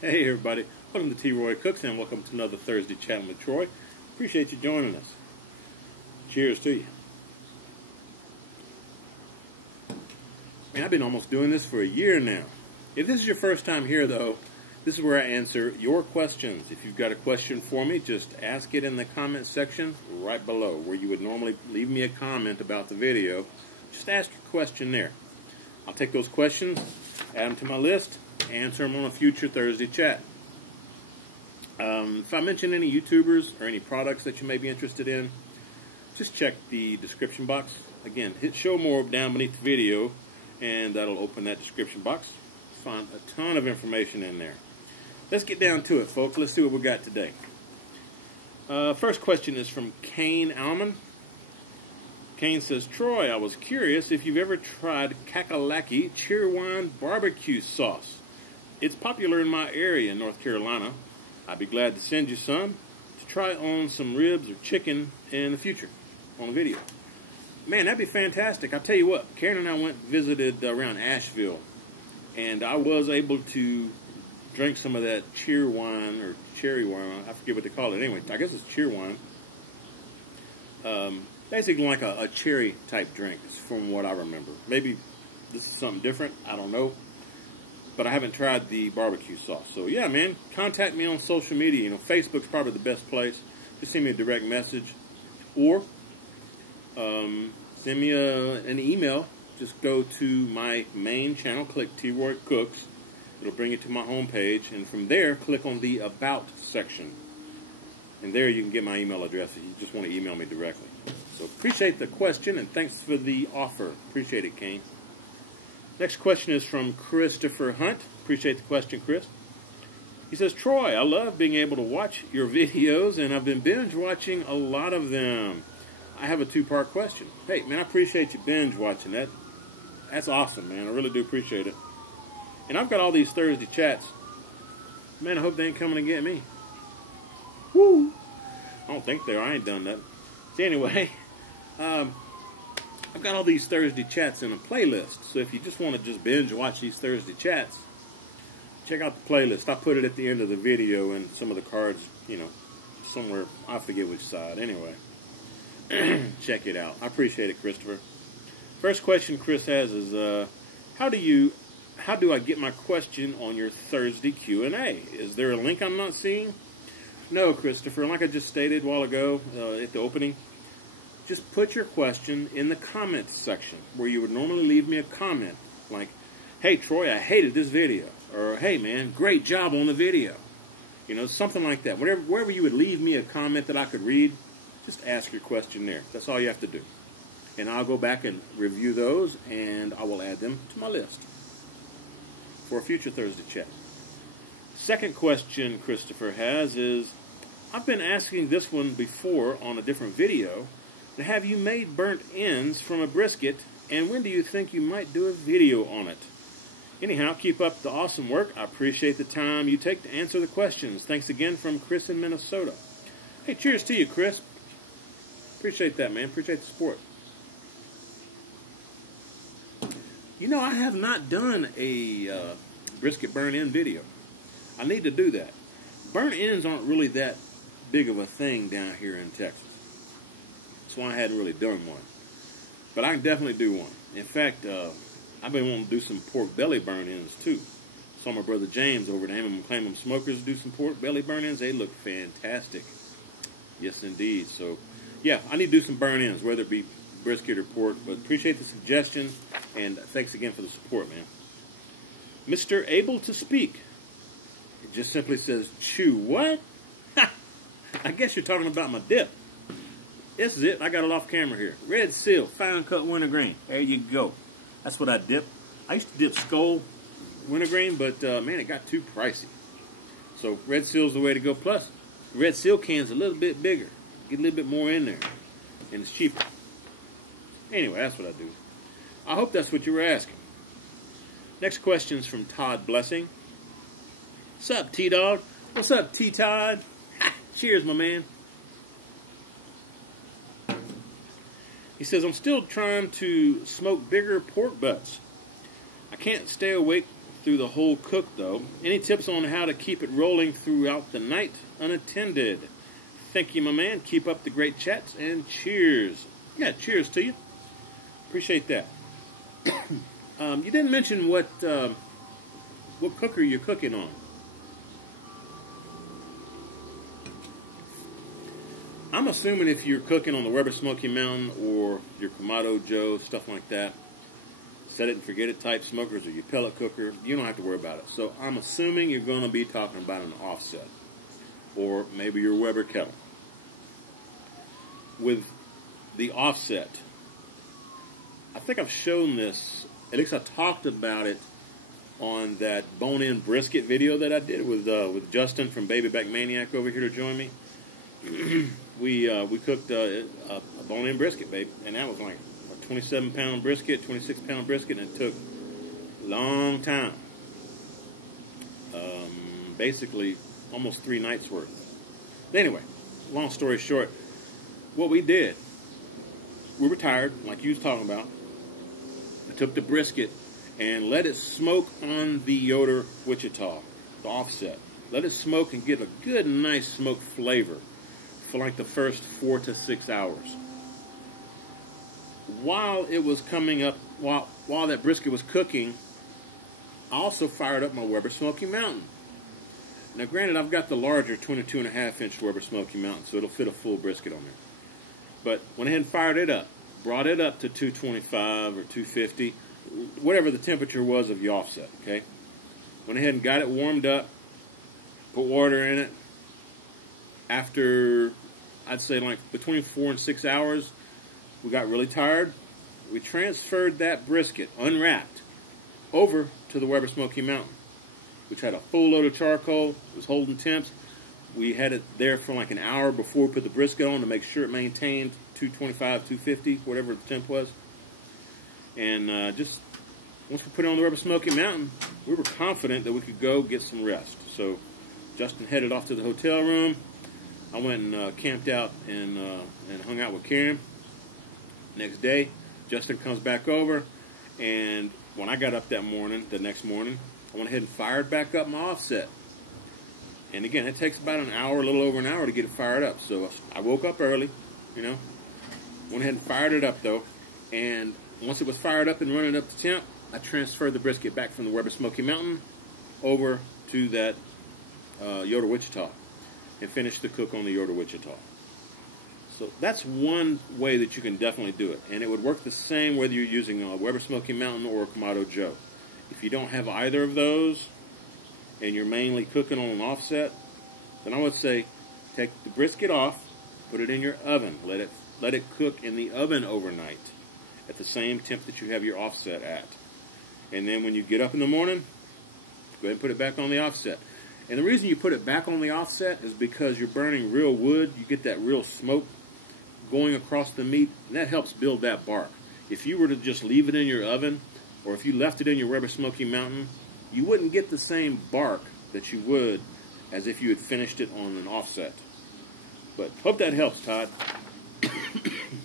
Hey everybody, welcome to T. Roy Cooks and welcome to another Thursday Chatting with Troy. Appreciate you joining us. Cheers to you. Man, I've been almost doing this for a year now. If this is your first time here though, this is where I answer your questions. If you've got a question for me, just ask it in the comment section right below where you would normally leave me a comment about the video. Just ask your question there. I'll take those questions, add them to my list, answer them on a future Thursday chat. If I mention any YouTubers or any products that you may be interested in, just check the description box. Again, hit show more down beneath the video and that'll open that description box. Find a ton of information in there. Let's get down to it, folks. Let's see what we got today. First question is from Kane Alman. Kane says, Troy, I was curious if you've ever tried Cackalacky Cheerwine BBQ Sauce. It's popular in my area in North Carolina. I'd be glad to send you some to try on some ribs or chicken in the future on a video. Man, that'd be fantastic. I'll tell you what, Karen and I went and visited around Asheville, and I was able to drink some of that cheer wine or cherry wine. I forget what they call it. Anyway, I guess it's cheer wine. Basically like a cherry type drink from what I remember. Maybe this is something different. I don't know. But I haven't tried the barbecue sauce. So yeah, man, contact me on social media. You know, Facebook's probably the best place. Just send me a direct message. Or send me an email. Just go to my main channel, click T. Roy Cooks. It'll bring you to my homepage. And from there, click on the About section. And there you can get my email address if you just want to email me directly. So appreciate the question and thanks for the offer. Appreciate it, Kane. Next question is from Christopher Hunt. Appreciate the question, Chris. He says, Troy, I love being able to watch your videos and I've been binge watching a lot of them. I have a two-part question. Hey, man, I appreciate you binge watching that. That's awesome, man. I really do appreciate it. And I've got all these Thursday chats. Man, I hope they ain't coming to get me. Woo! I don't think they are. I ain't done that. So anyway, I've got all these Thursday chats in a playlist. So if you just want to just binge watch these Thursday chats, check out the playlist. I put it at the end of the video and some of the cards, you know, somewhere. I forget which side. Anyway, check it out. I appreciate it, Christopher. First question Chris has is, how do I get my question on your Thursday Q&A? Is there a link I'm not seeing? No, Christopher. Like I just stated a while ago at the opening, just put your question in the comments section where you would normally leave me a comment like, hey, Troy, I hated this video. Or, hey, man, great job on the video. You know, something like that. Wherever you would leave me a comment that I could read, just ask your question there. That's all you have to do. And I'll go back and review those, and I will add them to my list for a future Thursday chat. Second question Christopher has is, I've been asking this one before on a different video, have you made burnt ends from a brisket, and when do you think you might do a video on it? Anyhow, keep up the awesome work. I appreciate the time you take to answer the questions. Thanks again from Chris in Minnesota. Hey, cheers to you, Chris. Appreciate that, man. Appreciate the support. You know, I have not done a brisket burnt end video. I need to do that. Burnt ends aren't really that big of a thing down here in Texas. That's why I hadn't really done one. But I can definitely do one. In fact, I've been wanting to do some pork belly burnt ends too. Saw my brother James over at Hammond McClaimum Smokers do some pork belly burnt ends. They look fantastic. Yes, indeed. So, yeah, I need to do some burnt ends, whether it be brisket or pork. But appreciate the suggestion, and thanks again for the support, man. Mr. Able to Speak. It just simply says, chew what? I guess you're talking about my dip. This is it. I got it off camera here. Red Seal, fine cut wintergreen. There you go. That's what I dip. I used to dip Skull wintergreen, but man, it got too pricey. So Red Seal's the way to go. Plus, Red Seal can's a little bit bigger. Get a little bit more in there. And it's cheaper. Anyway, that's what I do. I hope that's what you were asking. Next question's from Todd Blessing. What's up, T-Dog? What's up, T-Todd? Cheers, my man. He says, I'm still trying to smoke bigger pork butts. I can't stay awake through the whole cook, though. Any tips on how to keep it rolling throughout the night unattended? Thank you, my man. Keep up the great chats, and cheers. Yeah, cheers to you. Appreciate that. You didn't mention what cooker you're cooking on. I'm assuming if you're cooking on the Weber Smoky Mountain or your Kamado Joe, stuff like that, set it and forget it type smokers or your pellet cooker, you don't have to worry about it. So I'm assuming you're going to be talking about an offset or maybe your Weber kettle. With the offset, I think I've shown this, at least I talked about it on that bone-in brisket video that I did with Justin from Baby Back Maniac over here to join me. We cooked a bone-in brisket, babe, and that was like a 27-pound brisket, 26-pound brisket, and it took a long time. Basically, almost 3 nights worth. But anyway, long story short, what we did, we were tired, like you was talking about. I took the brisket and let it smoke on the Yoder Wichita, the offset. Let it smoke and get a good, nice smoke flavor for like the first 4 to 6 hours. While it was coming up, while that brisket was cooking, I also fired up my Weber Smoky Mountain. Now granted, I've got the larger 22.5-inch Weber Smoky Mountain, so it'll fit a full brisket on there. But went ahead and fired it up. Brought it up to 225 or 250, whatever the temperature was of the offset, okay? Went ahead and got it warmed up, put water in it. After, I'd say like between 4 and 6 hours, we got really tired. We transferred that brisket, unwrapped, over to the Weber Smoky Mountain, which had a full load of charcoal. It was holding temps. We had it there for like an hour before we put the brisket on to make sure it maintained 225, 250, whatever the temp was. And just once we put it on the Weber Smoky Mountain, we were confident that we could go get some rest. So Justin headed off to the hotel room. I went and camped out and hung out with Karen. Next day, Justin comes back over, and when I got up that morning, the next morning, I went ahead and fired back up my offset. And again, it takes about an hour, a little over an hour to get it fired up. So I woke up early, you know, went ahead and fired it up though. And once it was fired up and running up to temp, I transferred the brisket back from the Weber Smoky Mountain over to that Yoder Wichita and finished the cook on the Yoder Wichita. So that's one way that you can definitely do it. And it would work the same whether you're using a Weber Smoky Mountain or a Kamado Joe. If you don't have either of those, and you're mainly cooking on an offset, then I would say take the brisket off, put it in your oven, let it cook in the oven overnight at the same temp that you have your offset at. And then when you get up in the morning, go ahead and put it back on the offset. And the reason you put it back on the offset is because you're burning real wood. You get that real smoke going across the meat, and that helps build that bark. If you were to just leave it in your oven, or if you left it in your Weber Smoky Mountain, you wouldn't get the same bark that you would as if you had finished it on an offset. But hope that helps, Todd.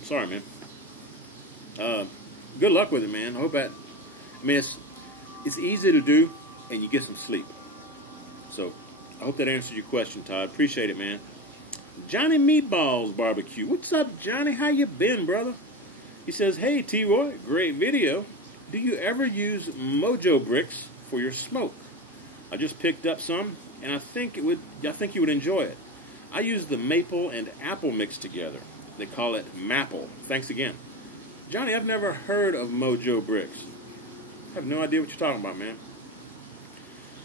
Sorry, man. Good luck with it, man. I hope that. I mean, it's easy to do, and you get some sleep. So I hope that answered your question, Todd. Appreciate it, man. Johnny Meatballs Barbecue. What's up, Johnny? How you been, brother? He says, "Hey, T-Roy, great video. Do you ever use MojoBricks for your smoke? I just picked up some, and I think you would enjoy it. I use the maple and apple mix together. They call it Maple. Thanks again." Johnny, I've never heard of MojoBricks. I have no idea what you're talking about, man.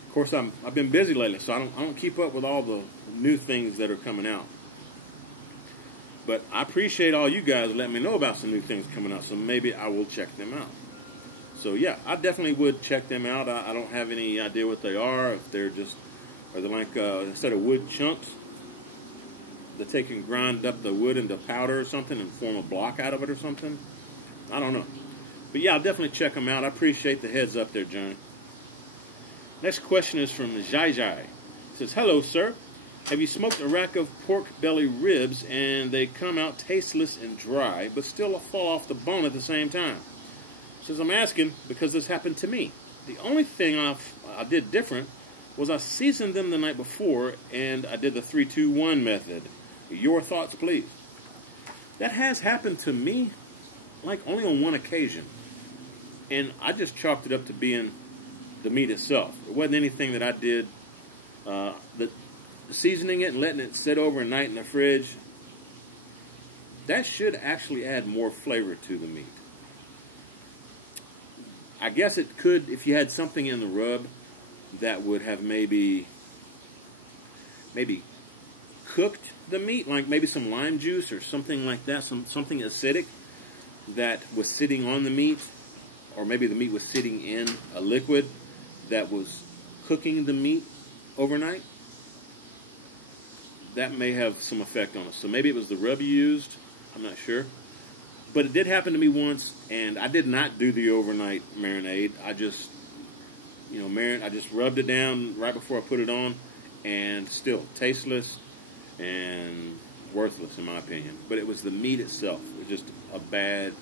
Of course, I've been busy lately, so I don't keep up with all the new things that are coming out. But I appreciate all you guys letting me know about some new things coming out, so maybe I will check them out. So yeah, I definitely would check them out. I don't have any idea what they are. If they're just, are they like instead of wood chunks, they take and grind up the wood into powder or something and form a block out of it or something. I don't know. But yeah, I'll definitely check them out. I appreciate the heads up there, Johnny. Next question is from Jai Jai. It says, "Hello, sir. Have you smoked a rack of pork belly ribs and they come out tasteless and dry, but still fall off the bone at the same time?" Says, "I'm asking because this happened to me. The only thing I did different was I seasoned them the night before, and I did the 3-2-1 method. Your thoughts, please. That has happened to me, like, only on one occasion. And I just chalked it up to being the meat itself. It wasn't anything that I did. The seasoning it and letting it sit overnight in the fridge, that should actually add more flavor to the meat. I guess it could, if you had something in the rub that would have maybe cooked the meat, like maybe some lime juice or something like that, something acidic that was sitting on the meat, or maybe the meat was sitting in a liquid that was cooking the meat overnight. That may have some effect on it. So maybe it was the rub you used. I'm not sure. But it did happen to me once, and I did not do the overnight marinade. I just, I just rubbed it down right before I put it on, and still tasteless and worthless in my opinion. But it was the meat itself. It was just a bad,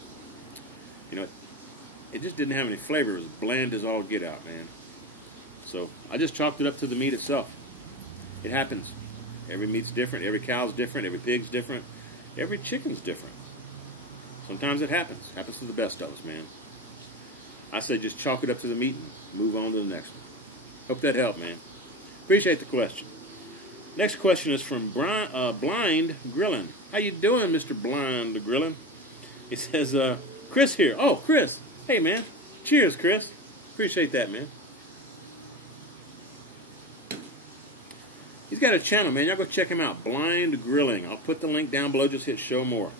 it just didn't have any flavor. It was bland as all get out, man. So I just chalked it up to the meat itself. It happens. Every meat's different. Every cow's different. Every pig's different. Every chicken's different. Sometimes it happens. It happens to the best of us, man. I say just chalk it up to the meat and move on to the next one. Hope that helped, man. Appreciate the question. Next question is from Blind Grillin'. How you doing, Mr. Blind Grillin'? He says, Chris here. Oh, Chris. Hey, man. Cheers, Chris. Appreciate that, man. He's got a channel, man. Y'all go check him out. Blind Grilling. I'll put the link down below. Just hit show more.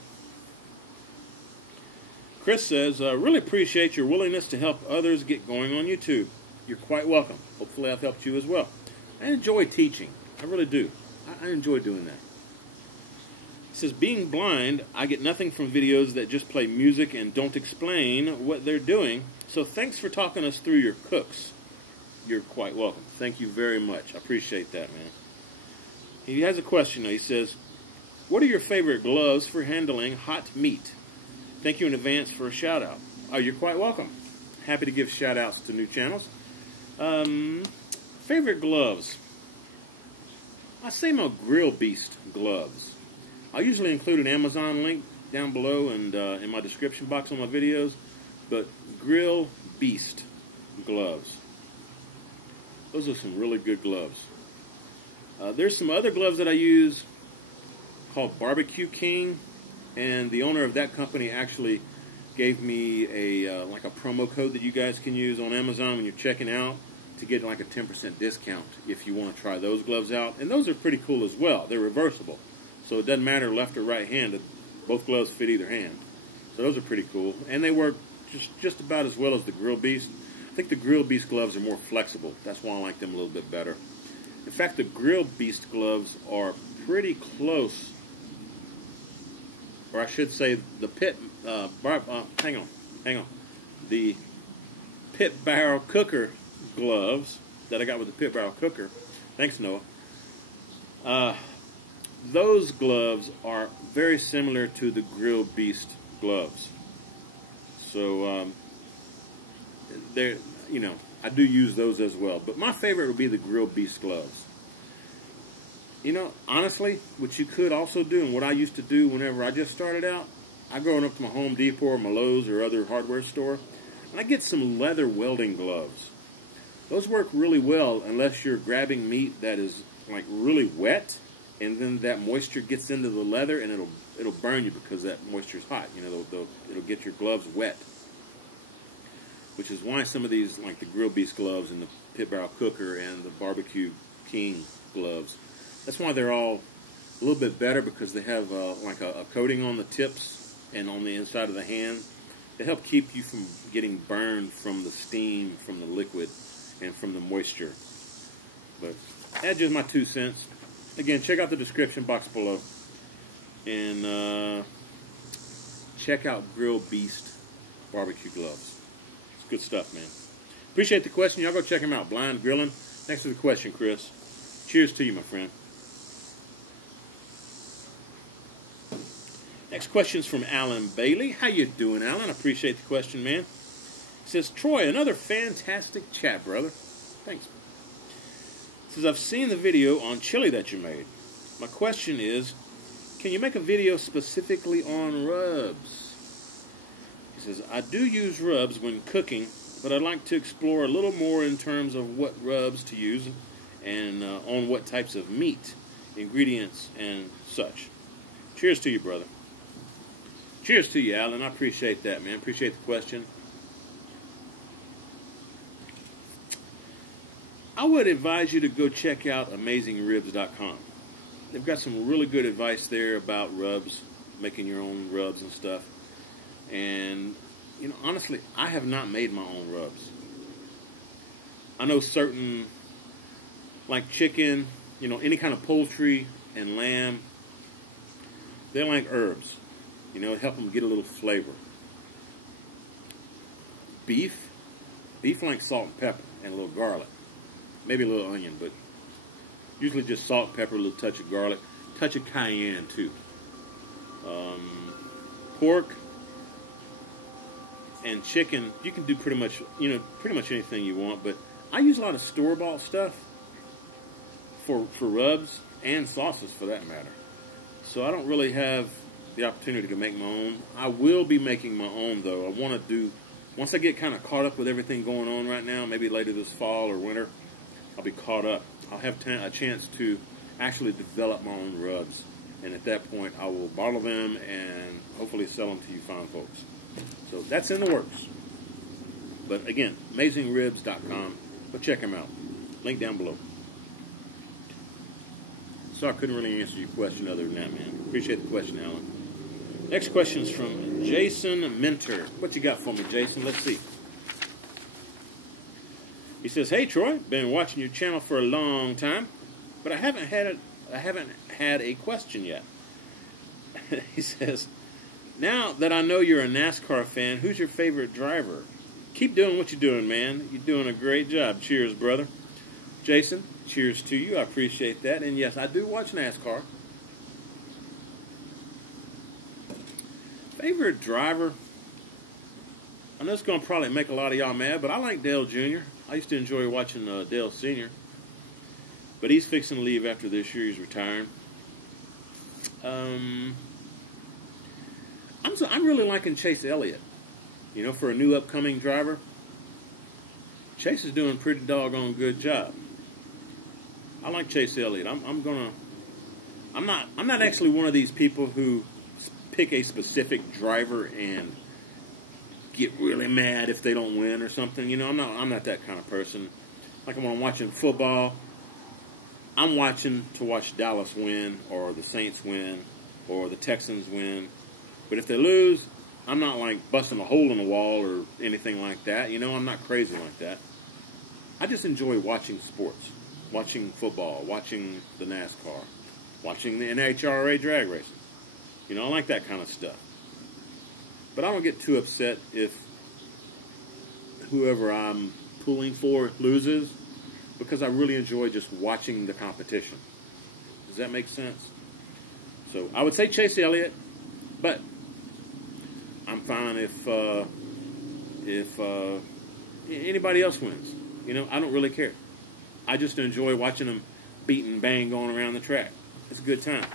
Chris says, really appreciate your willingness to help others get going on YouTube. You're quite welcome. Hopefully I've helped you as well. I enjoy teaching. I really do. I enjoy doing that. He says, being blind, I get nothing from videos that just play music and don't explain what they're doing. So thanks for talking us through your cooks. You're quite welcome. Thank you very much. I appreciate that, man. He has a question, though. He says, what are your favorite gloves for handling hot meat? Thank you in advance for a shout-out. Oh, you're quite welcome. Happy to give shout-outs to new channels. Favorite gloves. I say my Grill Beast gloves. I'll usually include an Amazon link down below and in my description box on my videos. But Grill Beast gloves. Those are some really good gloves. There's some other gloves that I use called Barbecue King, and the owner of that company actually gave me a like a promo code that you guys can use on Amazon when you're checking out to get like a 10% discount if you want to try those gloves out. And those are pretty cool as well. They're reversible, so it doesn't matter left or right hand. Both gloves fit either hand. So those are pretty cool, and they work just about as well as the Grill Beast. I think the Grill Beast gloves are more flexible. That's why I like them a little bit better. In fact, the Grill Beast gloves are pretty close, or I should say the hang on. The Pit Barrel Cooker gloves that I got with the Pit Barrel Cooker. Thanks, Noah. Those gloves are very similar to the Grill Beast gloves. So, they're, I do use those as well. But my favorite would be the Grill Beast gloves. Honestly, what you could also do, and what I used to do whenever I just started out, I go up to my Home Depot or my Lowe's or other hardware store, and I get some leather welding gloves. Those work really well unless you're grabbing meat that is like really wet, and then that moisture gets into the leather and it'll burn you because that moisture's hot. It'll get your gloves wet. Which is why some of these, like the Grill Beast gloves and the Pit Barrel Cooker and the Barbecue King gloves, that's why they're all a little bit better, because they have like a coating on the tips and on the inside of the hand. They help keep you from getting burned from the steam, from the liquid, and from the moisture. But that's just my 2 cents. Again, check out the description box below. And check out Grill Beast barbecue gloves. It's good stuff, man. Appreciate the question. Y'all go check him out. Blind Grilling. Thanks for the question, Chris. Cheers to you, my friend. Next question's from Alan Bailey. How you doing, Alan? I appreciate the question, man. It says, Troy, another fantastic chat, brother. Thanks. It says, I've seen the video on chili that you made. My question is, can you make a video specifically on rubs? He says, I do use rubs when cooking, but I'd like to explore a little more in terms of what rubs to use and on what types of meat, ingredients, and such. Cheers to you, brother. Cheers to you, Alan. I appreciate that, man. Appreciate the question. I would advise you to go check out AmazingRibs.com. They've got some really good advice there about rubs, making your own rubs and stuff. And, you know, honestly, I have not made my own rubs. I know certain, like chicken, you know, any kind of poultry and lamb, they're like herbs. You know, help them get a little flavor. Beef like salt and pepper and a little garlic. Maybe a little onion, but usually just salt, pepper, a little touch of garlic, touch of cayenne too. Pork and chicken, you can do pretty much anything you want, but I use a lot of store-bought stuff for rubs and sauces for that matter. So I don't really have the opportunity to make my own. I will be making my own though. I want to do, once I get kind of caught up with everything going on right now, maybe later this fall or winter, I'll be caught up. I'll have a chance to actually develop my own rubs. And at that point, I will bottle them and hopefully sell them to you fine folks. So that's in the works. But again, AmazingRibs.com. Go check them out. Link down below. So I couldn't really answer your question other than that, man. Appreciate the question, Alan. Next question is from Jason Minter. What you got for me, Jason? Let's see. He says, "Hey Troy, been watching your channel for a long time, but I haven't had a question yet." He says, "Now that I know you're a NASCAR fan, who's your favorite driver? Keep doing what you're doing, man. You're doing a great job. Cheers, brother." Jason, cheers to you. I appreciate that. And yes, I do watch NASCAR. Favorite driver? I know it's going to probably make a lot of y'all mad, but I like Dale Jr. I used to enjoy watching Dale Sr. But he's fixing to leave after this year. He's retiring. I'm really liking Chase Elliott. You know, for a new upcoming driver, Chase is doing a pretty doggone good job. I like Chase Elliott. I'm not actually one of these people who pick a specific driver and get really mad if they don't win or something. You know, I'm not that kind of person. Like when I'm watching football, I'm watching to watch Dallas win or the Saints win or the Texans win. But if they lose, I'm not like busting a hole in the wall or anything like that. You know, I'm not crazy like that. I just enjoy watching sports, watching football, watching the NASCAR, watching the NHRA drag racing. You know, I like that kind of stuff. But I don't get too upset if whoever I'm pulling for loses, because I really enjoy just watching the competition. Does that make sense? So I would say Chase Elliott, but I'm fine if anybody else wins. You know, I don't really care. I just enjoy watching them beat and bang going around the track. It's a good time.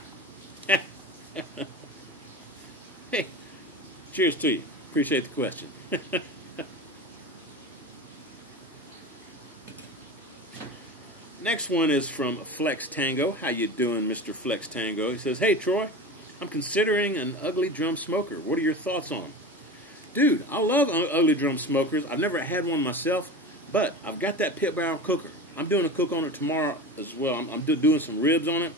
Hey, cheers to you. Appreciate the question. Next one is from Flex Tango. How you doing, Mr. Flex Tango? He says, "Hey, Troy, I'm considering an ugly drum smoker. What are your thoughts on them?" Dude, I love ugly drum smokers. I've never had one myself, but I've got that pit barrel cooker. I'm doing a cook on it tomorrow as well. I'm doing some ribs on it.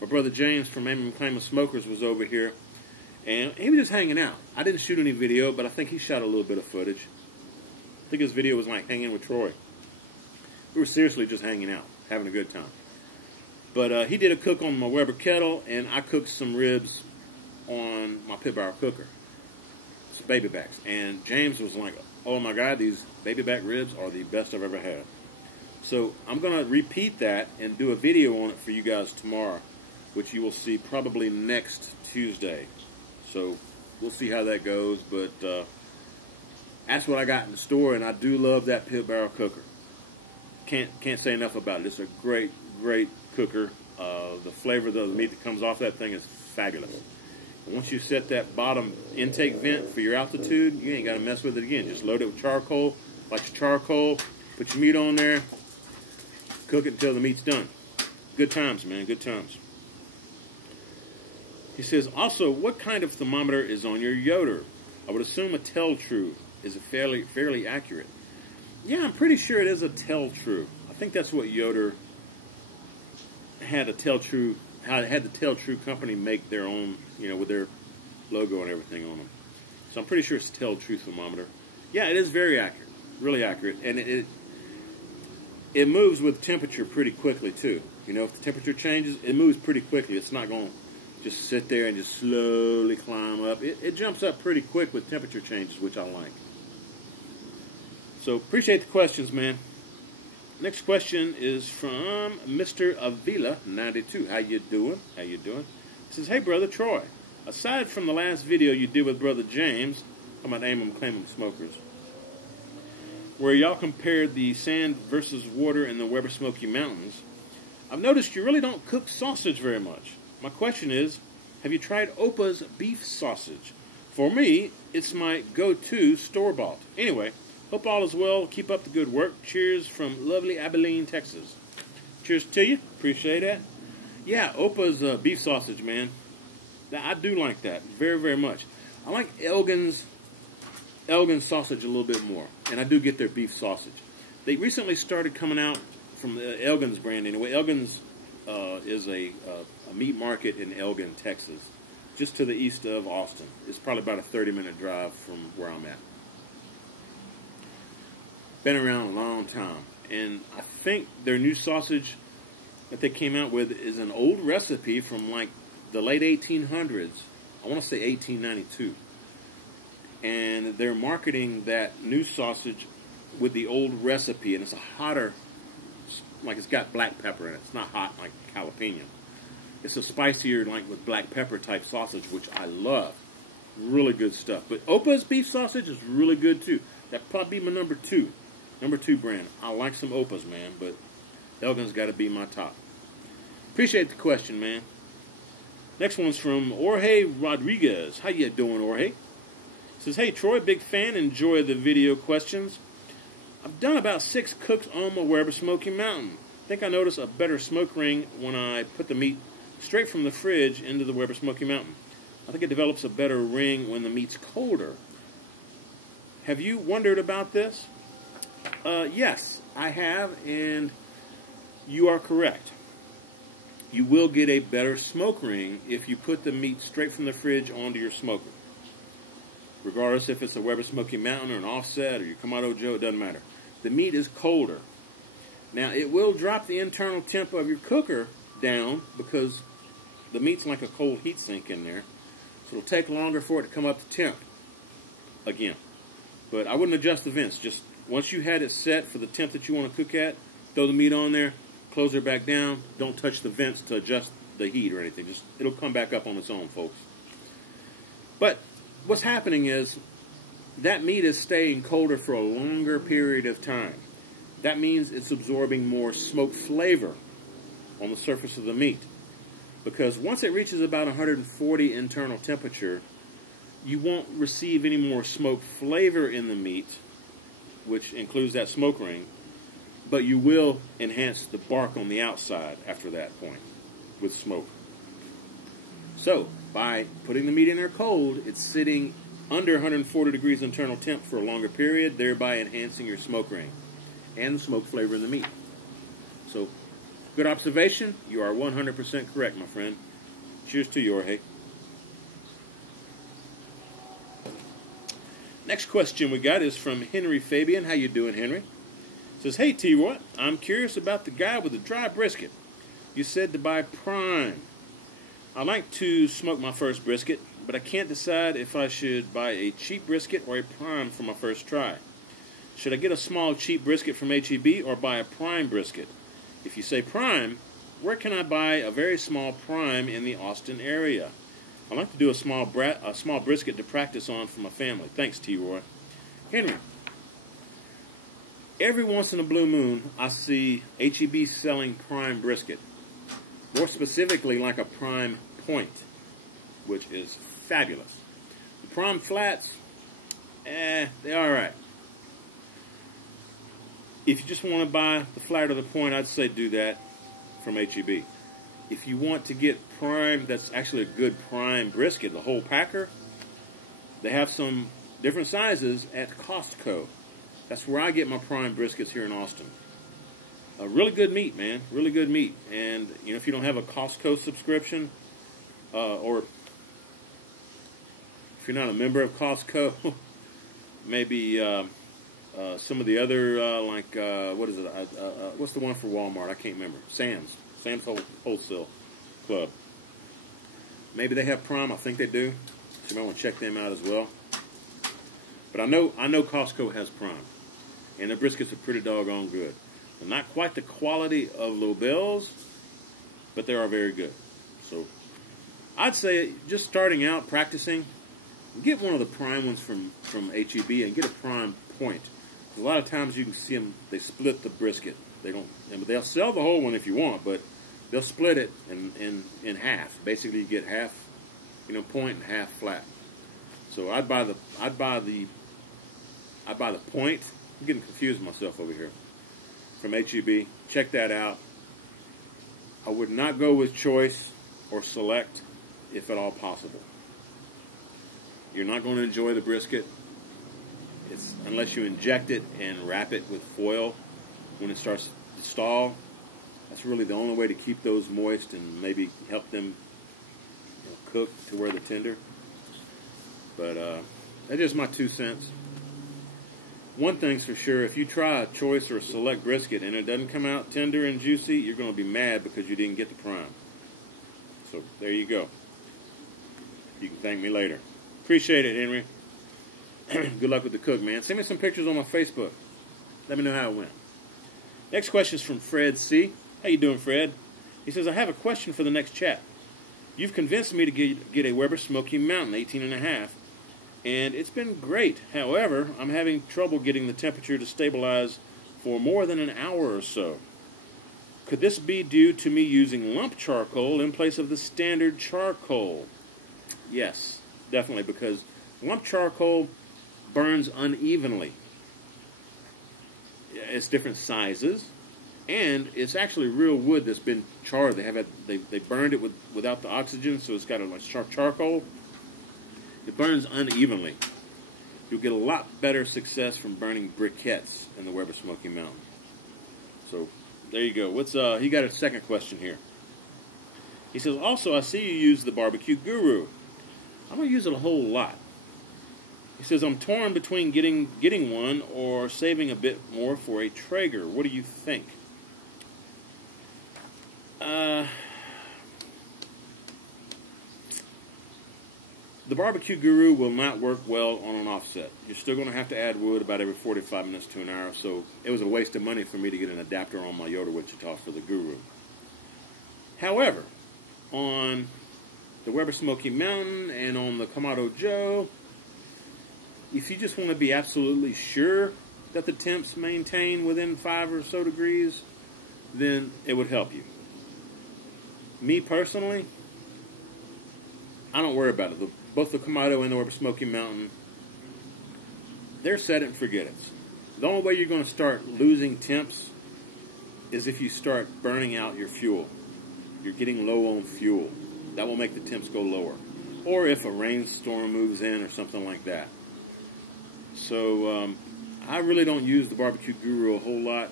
My brother James from Amy McClaim's Smokers was over here, and he was just hanging out. I didn't shoot any video, but I think he shot a little bit of footage. I think his video was like hanging with Troy. We were seriously just hanging out, having a good time. But he did a cook on my Weber kettle, and I cooked some ribs on my pit barrel cooker. It's baby backs. And James was like, "Oh my God, these baby back ribs are the best I've ever had." So I'm going to repeat that and do a video on it for you guys tomorrow, which you will see probably next Tuesday. So we'll see how that goes. But That's what I got in the store, and I do love that pit barrel cooker. Can't say enough about it. It's a great cooker. The flavor of the meat that comes off that thing is fabulous. And once you set that bottom intake vent for your altitude, you ain't got to mess with it again. Just load it with charcoal, like charcoal. Put your meat on there. Cook it until the meat's done. Good times, man. Good times. He says, also, what kind of thermometer is on your Yoder? I would assume a Tell-True. Is it fairly accurate? Yeah, I'm pretty sure it is a Tell-True. I think that's what Yoder had a Tell-True, had the Tell-True company make their own, you know, with their logo and everything on them. So I'm pretty sure it's a Tell-True thermometer. Yeah, it is very accurate, really accurate, and it moves with temperature pretty quickly too. You know, if the temperature changes, it moves pretty quickly. It's not going to just sit there and just slowly climb up. It jumps up pretty quick with temperature changes, which I like. So appreciate the questions, man. Next question is from Mr. Avila 92. How you doing? How you doing? He says, hey, Brother Troy. Aside from the last video you did with Brother James, I'm about aim 'em, claim 'em smokers, where y'all compared the sand versus water in the Weber Smoky Mountains, I've noticed you really don't cook sausage very much. My question is, have you tried Opa's beef sausage? For me, it's my go-to store-bought. Anyway, hope all is well. Keep up the good work. Cheers from lovely Abilene, Texas. Cheers to you. Appreciate that. Yeah, Opa's beef sausage, man. I do like that very, very much. I like Elgin's sausage a little bit more, and I do get their beef sausage. They recently started coming out from the Elgin's brand anyway. Elgin's is a meat market in Elgin, Texas, just to the east of Austin. It's probably about a 30-minute drive from where I'm at. Been around a long time, and I think their new sausage that they came out with is an old recipe from like the late 1800s. I want to say 1892. And they're marketing that new sausage with the old recipe, and it's a hotter, like it's got black pepper in it. It's not hot like jalapeno. It's a spicier, like with black pepper type sausage, which I love. Really good stuff. But Opa's beef sausage is really good too. That'd probably be my number two brand. I like some Opa's, man, but Elgin's got to be my top. Appreciate the question, man. Next one's from Jorge Rodriguez. How you doing, Jorge? Says, hey, Troy, big fan. Enjoy the video questions. I've done about 6 cooks on my Weber Smoky Mountain. I think I noticed a better smoke ring when I put the meat straight from the fridge into the Weber Smoky Mountain. I think it develops a better ring when the meat's colder. Have you wondered about this? Yes, I have, and you are correct. You will get a better smoke ring if you put the meat straight from the fridge onto your smoker. Regardless if it's a Weber Smoky Mountain or an offset or your Kamado Joe, it doesn't matter. The meat is colder. Now, it will drop the internal temp of your cooker down because the meat's like a cold heat sink in there. So it'll take longer for it to come up to temp again. But I wouldn't adjust the vents. Just once you had it set for the temp that you want to cook at, throw the meat on there, close it back down. Don't touch the vents to adjust the heat or anything. Just it'll come back up on its own, folks. But what's happening is that meat is staying colder for a longer period of time. That means it's absorbing more smoke flavor on the surface of the meat. Because once it reaches about 140 internal temperature, you won't receive any more smoke flavor in the meat, which includes that smoke ring, but you will enhance the bark on the outside after that point with smoke. So, by putting the meat in there cold, it's sitting under 140 degrees internal temp for a longer period, thereby enhancing your smoke ring and the smoke flavor in the meat. So, good observation. You are 100% correct, my friend. Cheers to you, Jorge. Next question we got is from Henry Fabian. How you doing, Henry? Says, hey, T-Roy, I'm curious about the guy with the dry brisket. You said to buy prime. I like to smoke my first brisket, but I can't decide if I should buy a cheap brisket or a prime for my first try. Should I get a small cheap brisket from H-E-B or buy a prime brisket? If you say prime, where can I buy a very small prime in the Austin area? I'd like to do a small brisket to practice on for my family. Thanks, T-Roy. Henry, every once in a blue moon, I see HEB selling prime brisket. More specifically, like a prime point, which is fabulous. The prime flats, they're alright. If you just want to buy the flat or the point, I'd say do that from HEB. If you want to get prime, that's actually a good prime brisket, the whole packer, they have some different sizes at Costco. That's where I get my prime briskets here in Austin. Really good meat, man. Really good meat. And, you know, if you don't have a Costco subscription, or if you're not a member of Costco, maybe some of the other, what is it? What's the one for Walmart? I can't remember. Sam's Wholesale Club. Maybe they have prime. I think they do. So you might want to check them out as well. But I know Costco has prime. And their briskets are pretty doggone good. They're not quite the quality of Lobel's, but they are very good. So I'd say just starting out practicing, get one of the prime ones from HEB and get a prime point. A lot of times you can see them, they split the brisket. They'll sell the whole one if you want, but they'll split it in half. Basically, you get half, point and half flat. So I'd buy the point. I'm getting confused myself over here. From HEB, check that out. I would not go with choice or select if at all possible. You're not going to enjoy the brisket unless you inject it and wrap it with foil when it starts to stall. That's really the only way to keep those moist and maybe help them cook to where they're tender. But that's just my 2 cents. One thing's for sure, if you try a choice or a select brisket and it doesn't come out tender and juicy, you're going to be mad because you didn't get the prime. So there you go. You can thank me later. Appreciate it, Henry. Good luck with the cook, man. Send me some pictures on my Facebook. Let me know how it went. Next question is from Fred C. How you doing, Fred? He says, I have a question for the next chat. You've convinced me to get a Weber Smoky Mountain 18.5, and it's been great. However, I'm having trouble getting the temperature to stabilize for more than an hour or so. Could this be due to me using lump charcoal in place of the standard charcoal? Yes, definitely, because lump charcoal burns unevenly. It's different sizes, and it's actually real wood that's been charred. They burned it without the oxygen, so it's got a sharp charcoal. It burns unevenly. You'll get a lot better success from burning briquettes in the Weber Smoky Mountain. So there you go. He got a second question here. He says, also, I see you use the BBQ Guru. I'm going to use it a whole lot. He says, I'm torn between getting one or saving a bit more for a Traeger. What do you think? The BBQ Guru will not work well on an offset. You're still going to have to add wood about every 45 minutes to an hour, so it was a waste of money for me to get an adapter on my Yoder Wichita for the Guru. However, on the Weber Smoky Mountain and on the Kamado Joe, if you just want to be absolutely sure that the temps maintain within 5 or so degrees, then it would help you. Me personally, I don't worry about it. Both the Kamado and the Weber Smoky Mountain, they're set it and forget it. The only way you're going to start losing temps is if you start burning out your fuel. You're getting low on fuel. That will make the temps go lower. Or if a rainstorm moves in or something like that. So I really don't use the BBQ Guru a whole lot.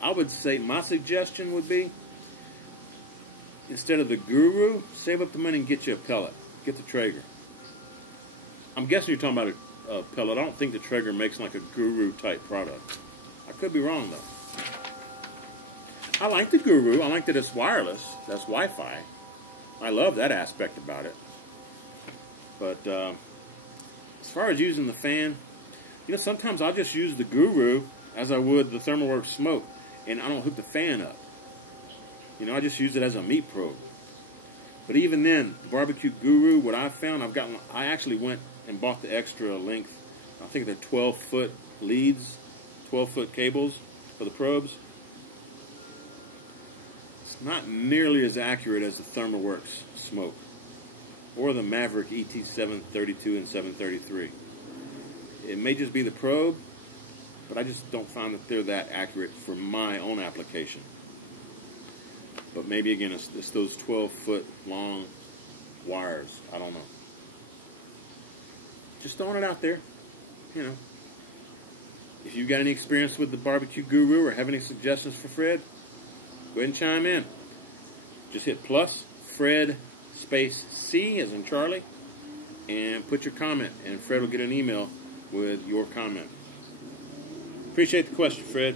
I would say my suggestion would be, instead of the Guru, save up the money and get you a pellet. Get the Traeger. I'm guessing you're talking about a pellet. I don't think the Traeger makes like a Guru type product. I could be wrong though. I like the Guru. I like that it's wireless. That's Wi-Fi. I love that aspect about it. But as far as using the fan, sometimes I'll just use the Guru as I would the ThermoWorks smoke, and I don't hook the fan up. I just use it as a meat probe. But even then, the BBQ Guru, what I've found, I actually went and bought the extra length I think they're 12-foot leads, 12-foot cables for the probes. It's not nearly as accurate as the ThermoWorks smoke or the Maverick ET732 and 733. It may just be the probe, but I just don't find that they're that accurate for my own application. But maybe, again, it's those 12-foot long wires. I don't know. Just throwing it out there. You know. If you've got any experience with the BBQ Guru or have any suggestions for Fred, go ahead and chime in. Just hit plus Fred space C as in Charlie and put your comment, and Fred will get an email with your comment. Appreciate the question, Fred.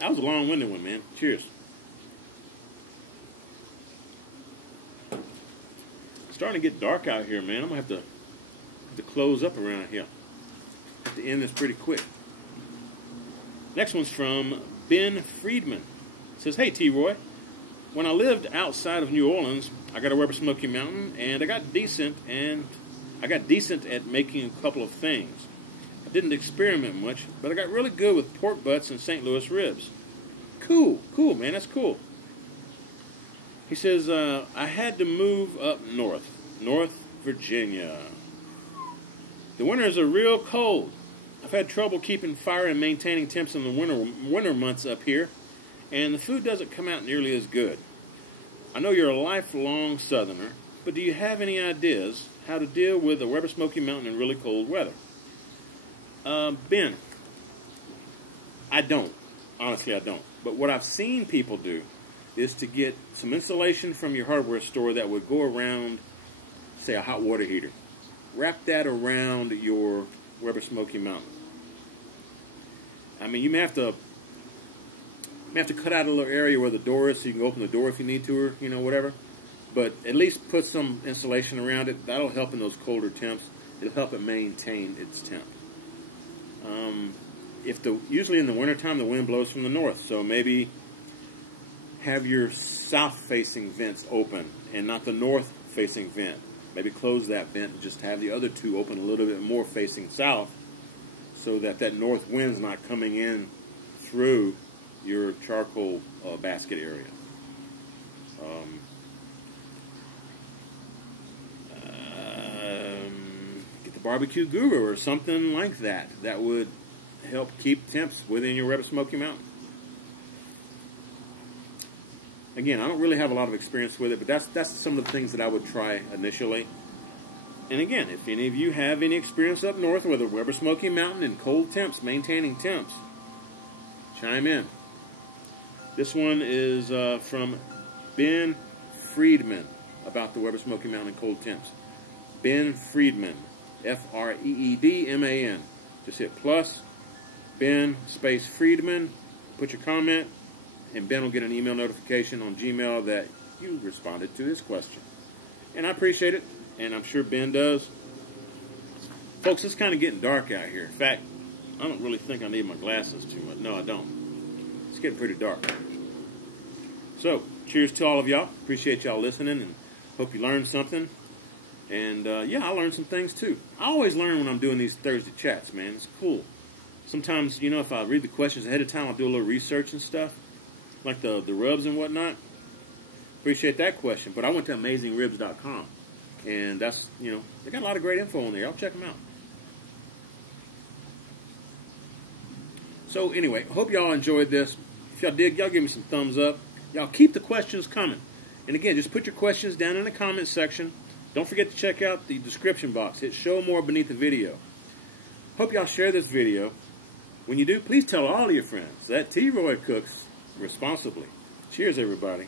That was a long-winded one, man. Cheers. It's starting to get dark out here, man. I'm going to have to close up around here. Have to end this pretty quick. Next one's from Ben Friedman. It says, hey, T-Roy. When I lived outside of New Orleans, I got a Weber Smoky Mountain, and I got decent at making a couple of things. I didn't experiment much, but I got really good with pork butts and St. Louis ribs. Cool, man, that's cool. He says, I had to move up north, Virginia. The winters are real cold. I've had trouble keeping fire and maintaining temps in the winter months up here, and the food doesn't come out nearly as good. I know you're a lifelong Southerner, but do you have any ideas how to deal with a Weber Smoky Mountain in really cold weather? Ben, I don't. Honestly, I don't. But what I've seen people do is to get some insulation from your hardware store that would go around, say, a hot water heater. Wrap that around your Weber Smoky Mountain. I mean, you may have to cut out a little area where the door is so you can open the door if you need to, or, you know, whatever. But at least put some insulation around it. That'll help in those colder temps. It'll help it maintain its temp. Usually in the wintertime, the wind blows from the north, so maybe have your south-facing vents open and not the north-facing vent. Maybe close that vent and just have the other two open a little bit more facing south so that north wind's not coming in through your charcoal basket area. Get the BBQ Guru or something like that. That would help keep temps within your Weber Smoky Mountain. Again, I don't really have a lot of experience with it, but that's some of the things that I would try initially. And again, if any of you have any experience up north with a Weber Smoky Mountain and cold temps, maintaining temps, chime in. This one is from Ben Friedman about the Weber Smoky Mountain and cold temps. Ben Friedman, F-R-E-E-D-M-A-N. Just hit plus, Ben space Friedman, put your comment, and Ben will get an email notification on Gmail that you responded to his question. And I appreciate it, and I'm sure Ben does. Folks, it's kind of getting dark out here. In fact, I don't really think I need my glasses too much. No, I don't. It's getting pretty dark. So, cheers to all of y'all. Appreciate y'all listening, and hope you learned something. And, yeah, I learned some things, too. I always learn when I'm doing these Thursday chats, man. It's cool. Sometimes, you know, if I read the questions ahead of time, I'll do a little research and stuff, like the rubs and whatnot. Appreciate that question. But I went to AmazingRibs.com, and that's, you know, they got a lot of great info on there. I'll check them out. So, anyway, hope y'all enjoyed this. If y'all did, y'all give me some thumbs up. Y'all keep the questions coming. And again, just put your questions down in the comment section. Don't forget to check out the description box. Hit show more beneath the video. Hope y'all share this video. When you do, please tell all of your friends that T-Roy cooks responsibly. Cheers, everybody.